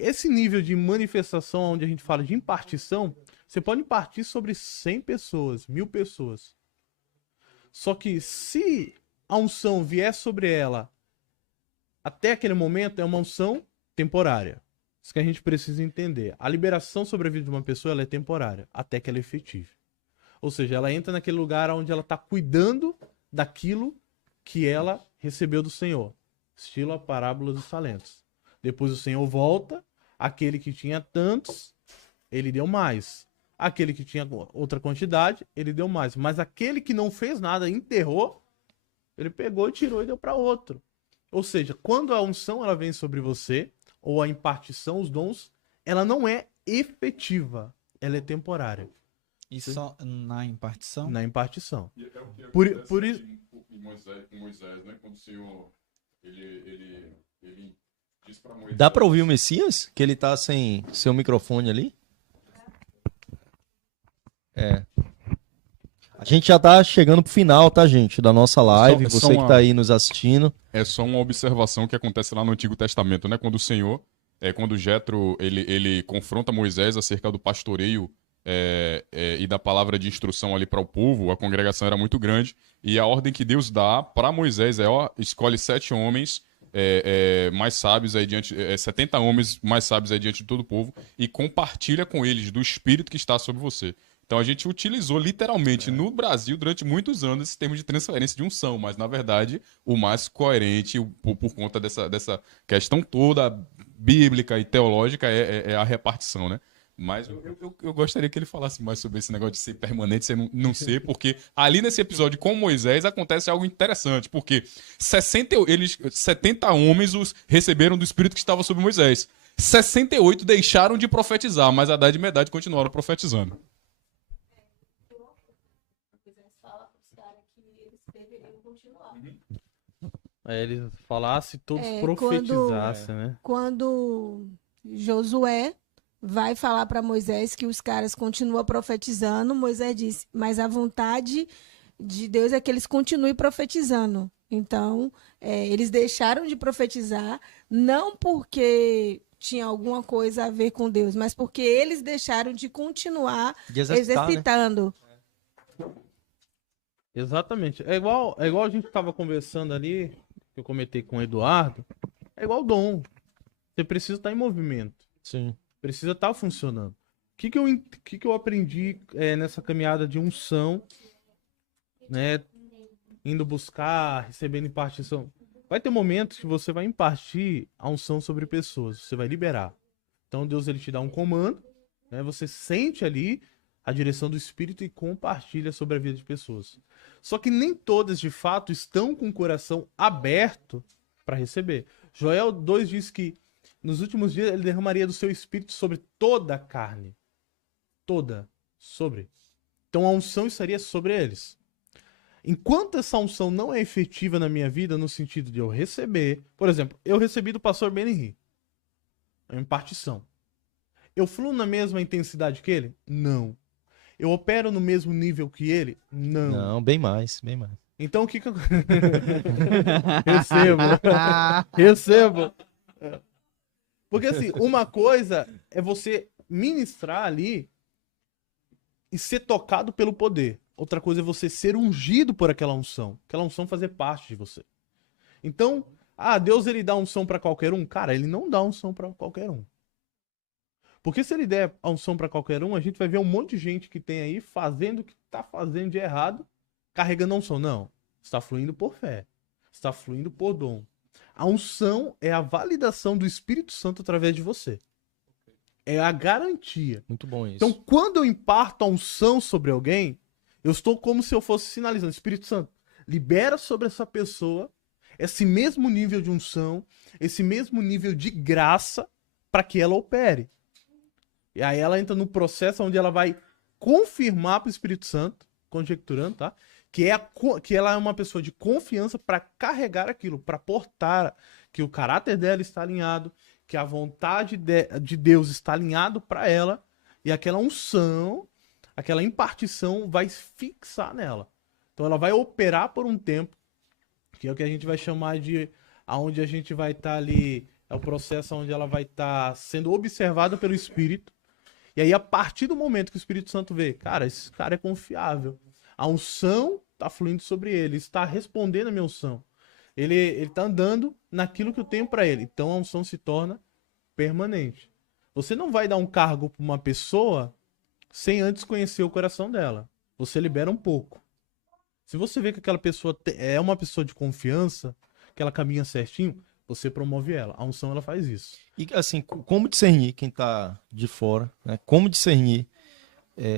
esse nível de manifestação, onde a gente fala de impartição, você pode impartir sobre 100 pessoas, 1000 pessoas. Só que se a unção vier sobre ela até aquele momento, é uma unção temporária. Isso que a gente precisa entender. A liberação sobre a vida de uma pessoa ela é temporária, até que ela é efetive. Ou seja, ela entra naquele lugar onde ela está cuidando daquilo que ela recebeu do Senhor. Estilo a parábola dos talentos. Depois o Senhor volta, aquele que tinha tantos, ele deu mais. Aquele que tinha outra quantidade, ele deu mais. Mas aquele que não fez nada, enterrou, ele pegou e tirou e deu para outro. Ou seja, quando a unção ela vem sobre você, ou a impartição, os dons, ela não é efetiva, ela é temporária. E só na impartição? Na impartição. E é o que Por isso... com Moisés, né? Quando o Senhor, ele diz para Moisés... Dá pra ouvir o Messias? Que ele tá sem seu microfone ali? É. A gente já tá chegando pro final, tá, gente? Da nossa live. Você que tá aí nos assistindo. É só uma observação que acontece lá no Antigo Testamento, né? Quando o Senhor, quando Jetro, ele confronta Moisés acerca do pastoreio e da palavra de instrução ali para o povo, a congregação era muito grande, e a ordem que Deus dá para Moisés escolhe 7 homens mais sábios aí 70 homens mais sábios aí diante de todo o povo, e compartilha com eles do Espírito que está sobre você. Então a gente utilizou literalmente no Brasil durante muitos anos esse termo de transferência de unção, mas na verdade o mais coerente por conta dessa questão toda bíblica e teológica é a repartição, né? Mas eu gostaria que ele falasse mais sobre esse negócio de ser permanente, ser não ser, porque ali nesse episódio com Moisés acontece algo interessante, porque 70 homens receberam do Espírito que estava sobre Moisés. 68 deixaram de profetizar, mas Hadad e Medad continuaram profetizando. Eles falassem, todos profetizassem, né? Quando Josué vai falar para Moisés que os caras continuam profetizando, Moisés disse, mas a vontade de Deus é que eles continuem profetizando. Então, eles deixaram de profetizar, não porque tinha alguma coisa a ver com Deus, mas porque eles deixaram de continuar exercitando. Né? Exatamente. É igual a gente estava conversando ali, que eu comentei com o Eduardo, é igual dom. Você precisa estar em movimento. Sim. Precisa estar funcionando. O que eu aprendi nessa caminhada de unção, né? Indo buscar, recebendo impartição. Vai ter momentos que você vai impartir a unção sobre pessoas. Você vai liberar. Então Deus ele te dá um comando, né? Você sente ali a direção do Espírito e compartilha sobre a vida de pessoas. Só que nem todas, de fato, estão com o coração aberto para receber. Joel 2 diz que nos últimos dias ele derramaria do seu Espírito sobre toda a carne. Toda. Sobre. Então a unção estaria sobre eles. Enquanto essa unção não é efetiva na minha vida, no sentido de eu receber... Por exemplo, eu recebi do pastor Benny. É uma impartição. Eu fluo na mesma intensidade que ele? Não. Eu opero no mesmo nível que ele? Não. Não, bem mais, bem mais. Então o que eu... Recebo. Porque assim, uma coisa é você ministrar ali e ser tocado pelo poder. Outra coisa é você ser ungido por aquela unção. Aquela unção fazer parte de você. Então, Deus ele dá unção pra qualquer um? Cara, ele não dá unção pra qualquer um. Porque se ele der a unção pra qualquer um, a gente vai ver um monte de gente que tem aí fazendo o que tá fazendo de errado, carregando a unção. Não. Está fluindo por fé. Está fluindo por dom. A unção é a validação do Espírito Santo através de você. É a garantia. Muito bom isso. Então, quando eu imparto a unção sobre alguém, eu estou como se eu fosse sinalizando. Espírito Santo, libera sobre essa pessoa esse mesmo nível de unção, esse mesmo nível de graça para que ela opere. E aí ela entra no processo onde ela vai confirmar para o Espírito Santo, conjecturando, tá? Que ela é uma pessoa de confiança para carregar aquilo, para portar, que o caráter dela está alinhado, que a vontade de Deus está alinhado para ela, e aquela unção, aquela impartição vai fixar nela. Então ela vai operar por um tempo, que é o que a gente vai chamar de, aonde a gente vai estar ali É o processo onde ela vai estar sendo observada pelo Espírito. E aí, a partir do momento que o Espírito Santo vê, cara, esse cara é confiável. A unção está fluindo sobre ele, está respondendo a minha unção. Ele está andando naquilo que eu tenho para ele. Então, a unção se torna permanente. Você não vai dar um cargo para uma pessoa sem antes conhecer o coração dela. Você libera um pouco. Se você vê que aquela pessoa é uma pessoa de confiança, que ela caminha certinho, você promove ela. A unção, ela faz isso. E assim, como discernir quem está de fora, né? Como discernir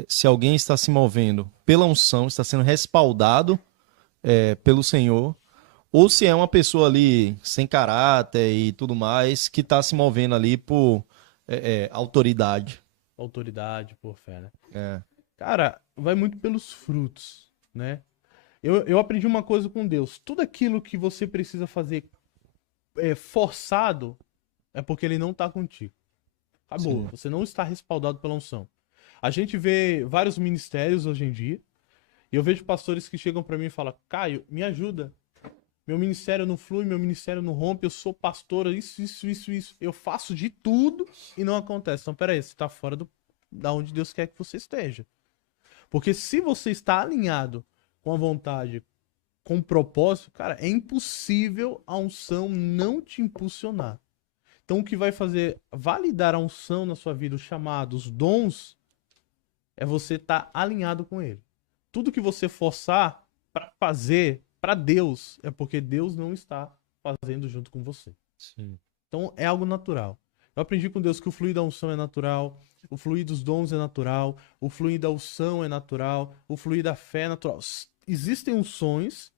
se alguém está se movendo pela unção, está sendo respaldado pelo Senhor, ou se é uma pessoa ali sem caráter e tudo mais, que está se movendo ali por autoridade. Autoridade, por fé, né? É. Cara, vai muito pelos frutos, né? Eu aprendi uma coisa com Deus. Tudo aquilo que você precisa fazer forçado é porque ele não tá contigo. Acabou. Sim. Você não está respaldado pela unção. A gente vê vários ministérios hoje em dia, e eu vejo pastores que chegam para mim e falam: Caio, me ajuda. Meu ministério não flui, meu ministério não rompe, eu sou pastor, isso. Eu faço de tudo e não acontece. Então, peraí, você tá fora da onde Deus quer que você esteja. Porque se você está alinhado com a vontade, com o propósito, cara, é impossível a unção não te impulsionar. Então, o que vai fazer validar a unção na sua vida, os chamados, os dons, é você estar alinhado com ele. Tudo que você forçar para fazer para Deus, é porque Deus não está fazendo junto com você. Sim. Então, é algo natural. Eu aprendi com Deus que o fluir da unção é natural, o fluir dos dons é natural, o fluir da unção é natural, o fluir da fé é natural. Existem unções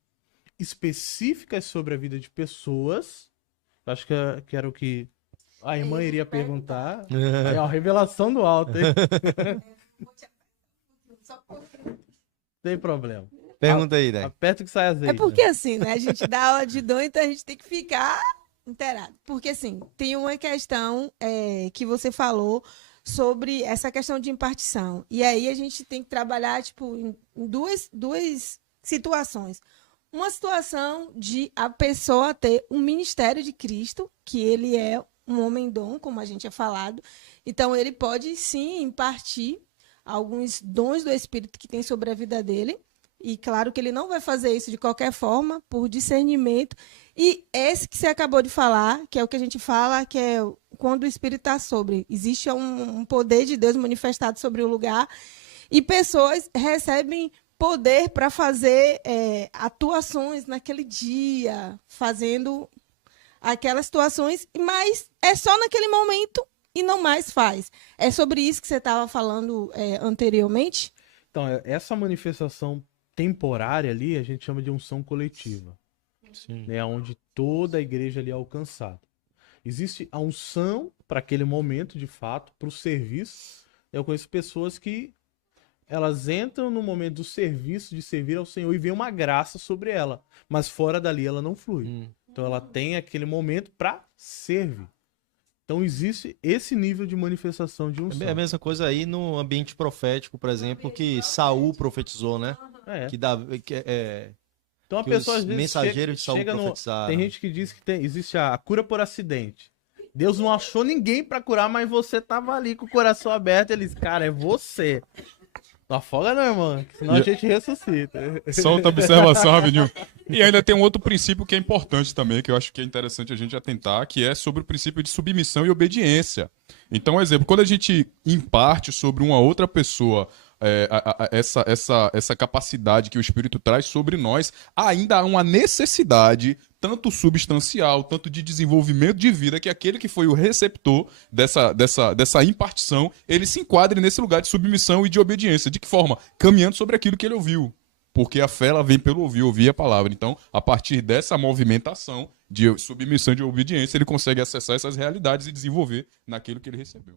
específicas sobre a vida de pessoas. Acho que era o que a irmã iria perguntar. É a revelação do alto, hein? Tem problema. Pergunta aí, né? Aperta que sai azeite. É porque assim, né? A gente dá aula de dom, então a gente tem que ficar inteirado. Porque assim, tem uma questão que você falou sobre essa questão de impartição. E aí a gente tem que trabalhar, tipo, em duas situações. Uma situação de a pessoa ter um ministério de Cristo, que ele é um homem-dom, como a gente tinha falado. Então, ele pode, sim, impartir alguns dons do Espírito que tem sobre a vida dele. E, claro, que ele não vai fazer isso de qualquer forma, por discernimento. E esse que você acabou de falar, que é o que a gente fala, que é quando o Espírito está sobre. Existe um poder de Deus manifestado sobre o lugar. E pessoas recebem poder para fazer atuações naquele dia, fazendo aquelas situações, mas é só naquele momento e não mais faz. É sobre isso que você estava falando anteriormente? Então, essa manifestação temporária ali, a gente chama de unção coletiva. Sim. Né, onde toda a igreja ali é alcançada. Existe a unção para aquele momento, de fato, para o serviço. Eu conheço pessoas que elas entram no momento do serviço, de servir ao Senhor, e vem uma graça sobre ela. Mas fora dali ela não flui. Então ela tem aquele momento para servir. Então existe esse nível de manifestação de unção. É a mesma coisa aí no ambiente profético, por exemplo, que Saul profetizou, né? Então a pessoa às vezes mensageiros de Saul profetizaram. Tem gente que diz que existe a cura por acidente. Deus não achou ninguém para curar, mas você tava ali com o coração aberto. Ele disse, cara, é você. Não afoga não, irmão, senão a gente ressuscita. Só outra observação, rapidinho. E ainda tem um outro princípio que é importante também, que eu acho que é interessante a gente atentar, que é sobre o princípio de submissão e obediência. Então, exemplo, quando a gente imparte sobre uma outra pessoa essa capacidade que o Espírito traz sobre nós, ainda há uma necessidade tanto substancial, tanto de desenvolvimento de vida, que aquele que foi o receptor dessa impartição, ele se enquadre nesse lugar de submissão e de obediência. De que forma? Caminhando sobre aquilo que ele ouviu. Porque a fé ela vem pelo ouvir a palavra. Então, a partir dessa movimentação de submissão e de obediência, ele consegue acessar essas realidades e desenvolver naquilo que ele recebeu.